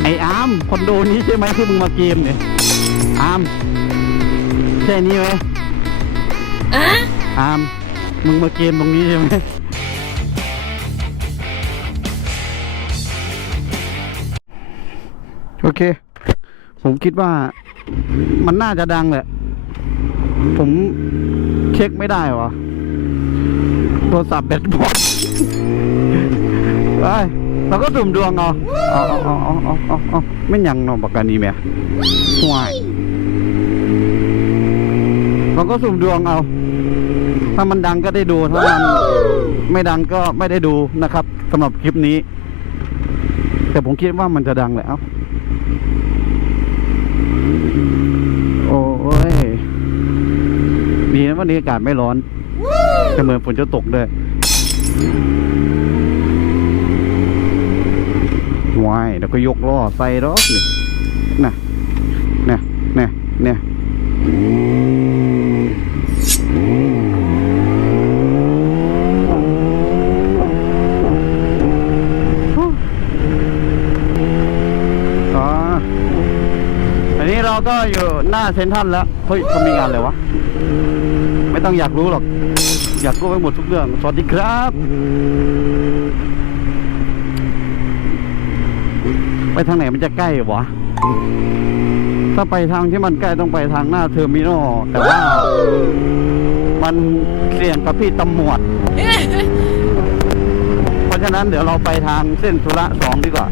ไออาร์มคอนโดนี้ใช่ไหมที่มึงมาเกมเนี่ยอาร์มใช่นี้ไหมอะอาร์มมึงมาเกมตรงนี้ใช่ไหมโอเค ผมคิดว่ามันน่าจะดังแหละ ผมเช็คไม่ได้วะโทรศัพท์แบตหมดไป เราก็สุ่มดวงเอาเอาเอาเอาเอาเอาเอาไม่ยังเนอนปากกานี้แม่ห่วยเราก็สุ่มดวงเอา ถ้ามันดังก็ได้ดู ถ้ามันไม่ดังก็ไม่ได้ดูนะครับสำหรับคลิปนี้ แต่ผมคิดว่ามันจะดังแหละเอ้าโอ้ยดีนะวันนี้อากาศไม่ร้อนแต่เหมือนฝนจะตกด้วย ว้ายแล้วก็ยกล้อใส่รถนี่น่ะเนี่ยเนี่ยเนี่ยอ๋ออันนี้เราก็อยู่หน้าเซ็นทรัลแล้วเฮ้ยเขามีงานอะไรวะ ไม่ต้องอยากรู้หรอก อยากรู้ไปหมดทุกเรื่อง สวัสดีครับ ไปทางไหนมันจะใกล้วะ ถ้าไปทางที่มันใกล้ต้องไปทางหน้าเทอร์มินอลแต่ว่า มันเสี่ยงกับพี่ตำรวจเพราะฉะนั้นเดี๋ยวเราไปทางเส้นธุระสองดีกว่า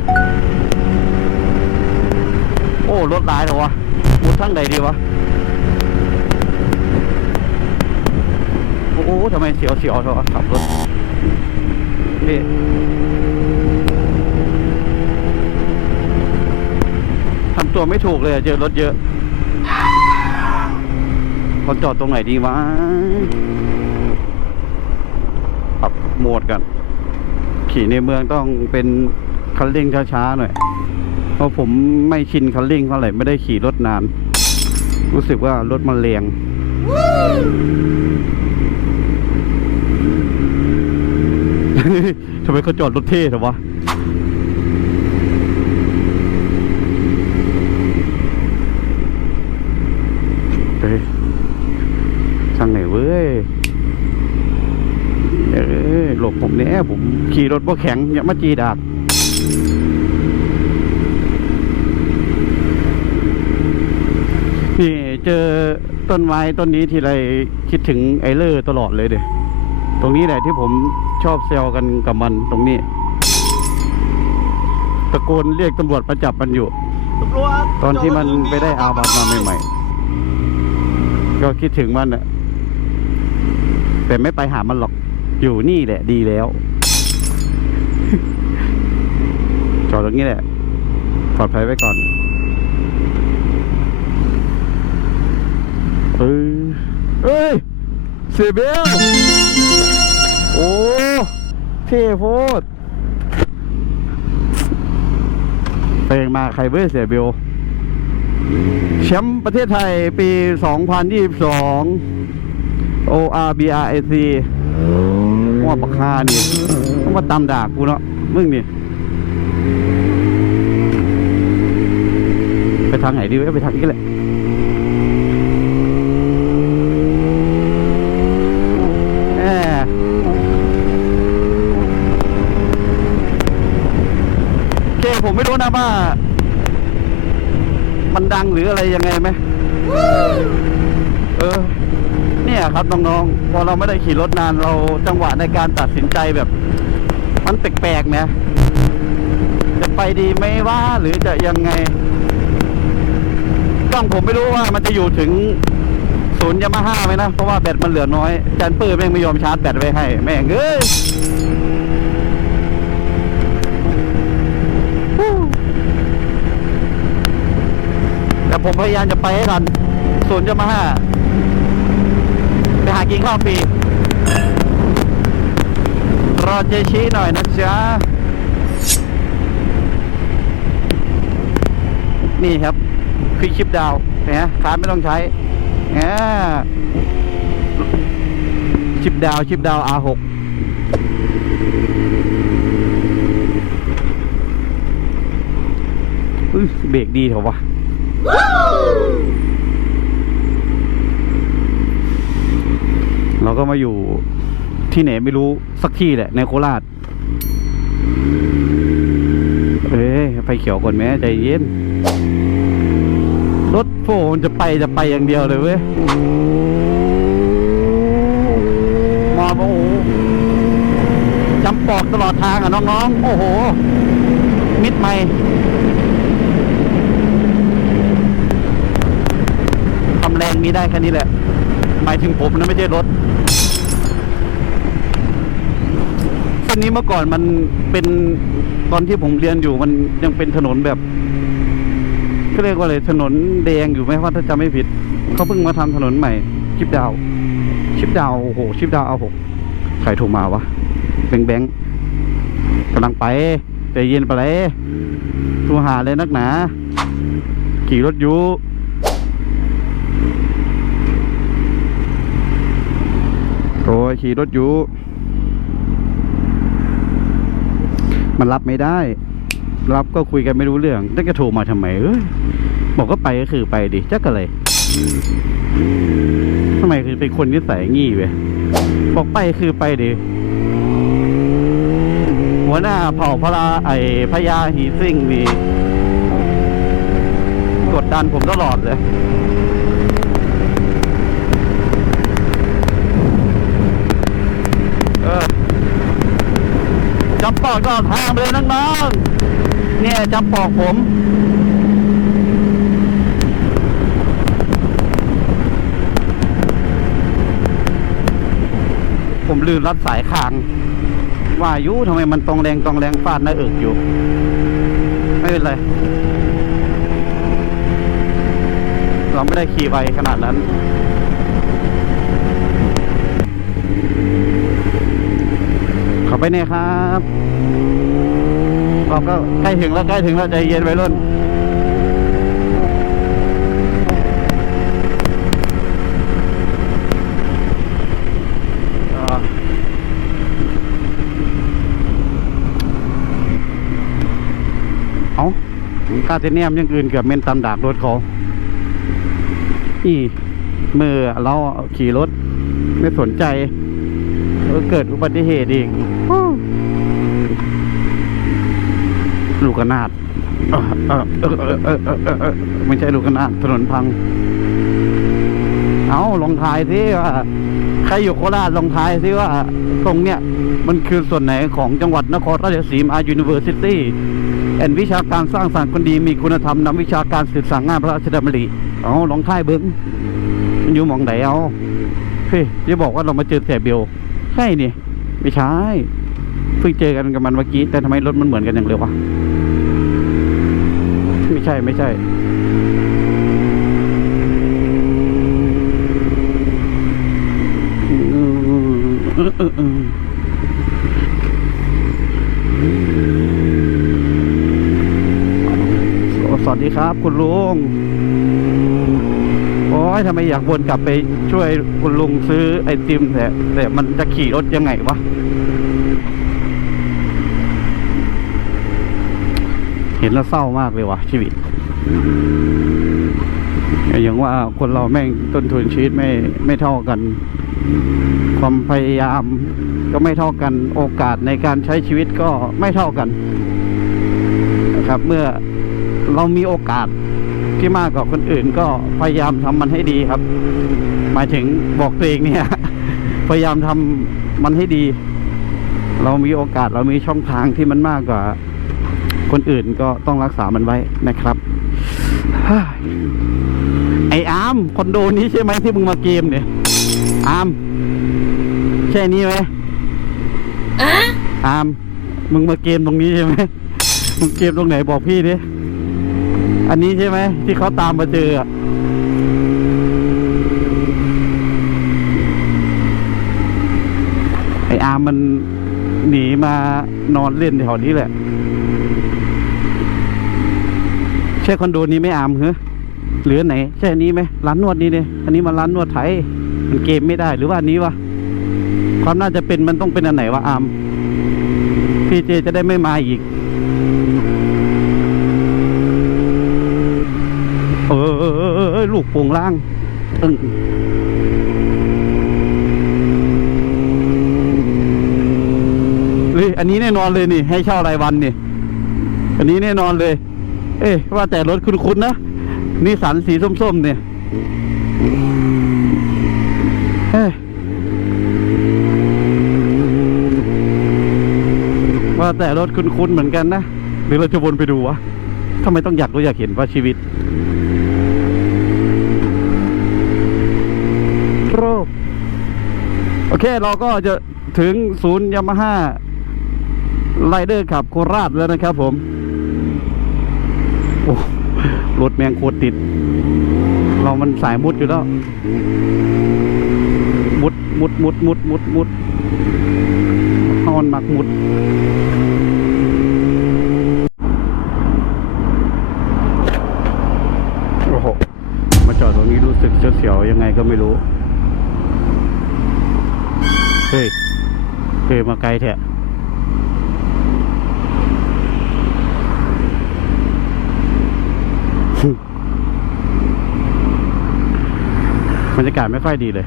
โอ้รถหลายเหรอวะหมดทั้งใดดีวะ โอ้โหทำไมเสียวเสียวๆเถอะขับรถนี่ทำ ตัวไม่ถูกเลยเจอรถเยอะเขาจอดตรงไหนดีวะปรับโหมดกัน ขี่ในเมืองต้องเป็นคันเร่งช้าๆหน่อย เพราะผมไม่ชินคันเร่งเท่าไหร่ไม่ได้ขี่รถนาน รู้สึกว่ารถมันแรงทำไมเขาจอดรถเท่เถอวะ เฮ้ยทางไหนเว้ยเอ้ยหลบผมเนี่ยผมขี่รถบ่แข็งอย่ามาจีดักนี่เจอต้นไม้ต้นนี้ทีไรคิดถึงไอเลอร์ตลอดเลยเด้ตรงนี้แหละที่ผมชอบแซวกันกับมันตรงนี้ ตะโกนเรียกตำรวจมาจับมันอยู่ตำรวจตอนที่มันไปได้อาบัตมาใหม่ๆ ก็คิดถึงมันอะแต่ไม่ไปหามันหรอก อยู่นี่แหละ ดีแล้ว จอดตรงนี้แหละปลอดภัยไว้ก่อนเอ้ยเอ้ยเสียเบลโอ้เท่โพดเพลงมาใครเว้ยเสียเบล แชมป์ประเทศไทยปี 2022 ORBRAC ว่าปักคานี่ต้องมาตามด่ากูเนาะมึงนี่ ไปทางไหนดีวะไปทางนี้แหละเคผมไม่รู้นะว่า ดังหรืออะไรยังไงไหมเออ เนี่ยครับน้องๆ พอเราไม่ได้ขี่รถนานเราจังหวะในการตัดสินใจแบบ มันแปลกๆนี่ยจะไปดีไหมว่าหรือจะยังไงกล้องผมไม่รู้ว่ามันจะอยู่ถึงศูนย์ยามาฮ่าไหมนะ เพราะว่าแบตมันเหลือน้อยอาจารย์ปื้มแม่งไม่ยอมชาร์จแบตไว้ให้ แม่งเอ้ยฮู้แต่ ผมพยายามจะไปให้ทันศูนย์ยามาฮ่าไปหากินข้าวฟรีรอเจชี้หน่อยนะจ๊ะนี่ครับคลิกชิปดาวเนไหมคาร์ดไม่ต้องใช้อ่ชิปดาวชิปดาว R6 เบรกดีเถอะวะ เราก็มาอยู่ที่ไหนไม่รู้สักที่แหละ ในโคราช เอ้ยไฟเขียวก่อนแม่ใจเย็น รถโฟมันจะไปจะไปอย่างเดียวเลยเว้ย มาโอ้โหจำปอกตลอดทางอะน้องๆ โอ้โห มิดไม่ทำแรง มีได้แค่นี้แหละ หมายถึงผมนะไม่ใช่รถเส้นนี้เมื่อก่อนมันเป็นตอนที่ผมเรียนอยู่มันยังเป็นถนนแบบเขาเรียกว่าอะไรถนนแดงอยู่ไหมว่าถ้าจำไม่ผิดเขาเพิ่งมาทำถนนใหม่ชิปดาว ชิปดาวโอ้โหชิปดาวเอาหกใครโทรมาวะแบงแบงกำลังไปใจเย็นไปเลยตัวหาเลยนักหนา ขี่รถอยู่ โอ้ยขี่รถอยู่ มันรับไม่ได้ รับก็คุยกันไม่รู้เรื่องแล้วจะโทรมาทำไมเอ้ยบอกก็ไปก็คือไปดิจักอะไรทำไมคือเป็นคนนิสัยงี้เว้ยบอกไปคือไปดิหัวหน้าเผ่าพระไอพญาหีซิ่งนี่กดดันผมตลอดเลย เออ จำปอกตลอดทางเลยน้องๆ เนี่ยจำปอกผมผมลืมรัดสายคาง ว่ายุทำไมมันตรงแรงตรงแรงฟาดหน้าเอิกอยู่ ไม่เป็นไร เราไม่ได้ขี่ไปขนาดนั้น ขอ ไปเนี่ยครับเราก็ใกล้ถึงแล้วใกล้ถึงแล้วใจเย็นไปรุ่นอ่าเอาคาเทเนียมยังอื่นเกือบเมนตำดากรถเขานี่มือเราขี่รถไม่สนใจ เกิดอุบัติเหตุเองลูกนาดไม่ใช่ลูกนาดถนนพัง เอาลองทายสิว่าใครอยู่โคราชลองทายสิว่า ตรงเนี้ย มันคือส่วนไหนของจังหวัดนครราชสีมายูนิเวอร์ซิตี้แอนวิชาการสร้างสรรค์คนดีมีคุณธรรมนำวิชาการสืบสางงานพระราชดำริเอาลองทายเบิ้งมันอยู่มองไหนเอาพี่จะบอกว่าเรามาเจอแสบเบล ใช่นี่ไม่ใช่เพิ่งเจอกันกับมันเมื่อกี้ แต่ทำไมรถมันเหมือนกันอย่างเร็ววะไม่ใช่ไม่ใช่สวัสดีครับ คุณลุง โอ้ยทำไมอยากวนกลับไปช่วยคุณลุงซื้อไอติมแต่แต่มันจะขี่รถยังไงวะ เห็นแล้วเศร้ามากเลยวะชีวิตอย่างว่าคนเราแม่งต้นทุนชีวิตไม่ไม่เท่ากัน ความพยายามก็ไม่เท่ากันโอกาสในการใช้ชีวิตก็ไม่เท่ากันนะครับ เมื่อเรามีโอกาส ที่มากกว่าคนอื่น ก็พยายามทำมันให้ดีครับ หมายถึงบอกตัวเองเนี่ย พยายามทำมันให้ดี เรามีโอกาสเรามีช่องทางที่มันมากกว่า คนอื่นก็ต้องรักษามันไว้นะครับไออาร์มคอนโดนี้ใช่ไหมที่มึงมาเกมเนี่ยอาร์มใช่นี้ไหมอะอาร์มมึงมาเกมตรงนี้ใช่ไหมมึงเกมตรงไหนบอกพี่ดิ อันนี้ใช่ไหมที่เขาตามมาเจออะไออาร์มมันหนีมานอนเล่นแถวนี้แหละ ใช่คอนโดนี้ไม่อาร์มเหรอหรือไหน ใช่อันนี้ไหมร้านนวดนี้เนี่ยอันนี้มันร้านนวดไทย มันเกมไม่ได้หรือว่าอันนี้วะความน่าจะเป็นมันต้องเป็นอันไหนวะอาร์มพี่เจจะได้ไม่มาอีก อ้ย ลูกโป่งล่างอึ้งเฮ้ยอันนี้แน่นอนเลยนี่ ให้เช่ารายวันนี่ อันนี้แน่นอนเลย เอ๊ะว่าแต่รถคุ้นๆนะนิสสันสีส้มๆเนี่ยเฮ้ยว่าแต่รถคุ้นๆเหมือนกันนะ หรือเราจะวนไปดูวะทำไมต้องอยากรู้อยากเห็นว่าชีวิต โรคโอเคเราก็จะถึงศูนย์ยามาฮ่าไรเดอร์ขับโคราชแล้วนะครับผม โอ้รถแมงโคตรติด เรามันสายมุดอยู่แล้ว มุดมุดมุดมุดมุดมุดฮอนมักมุดโอ้โหมาจอดตรงนี้รู้สึกเสียวๆยังไงก็ไม่รู้ เฮ้ยเฮ้ยมาไกลแท้บรรยากาศไม่ค่อยดีเลย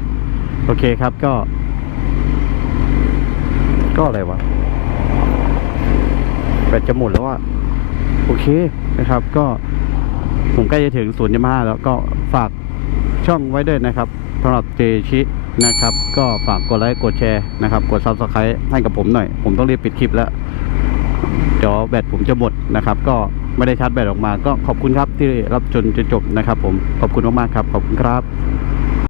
โอเคครับก็ ก็อะไรวะแบตจะหมดแล้วอะโอเคนะครับ ก็ผมใกล้จะถึงศูนย์ยามาฮ่าแล้วก็ฝากช่องไว้ด้วยนะครับสำหรับเจชิ นะครับ ก็ฝากกดไลค์กดแชร์นะครับ กดซับสไครต์ให้กับผมหน่อย ผมต้องรีบปิดคลิปแล้วเดี๋ยวแบตผมจะหมดนะครับ ก็ไม่ได้ชาร์จแบตออกมา ก็ขอบคุณครับที่รับจนจนจบนะครับ ผมขอบคุณมากๆครับ ขอบคุณครับ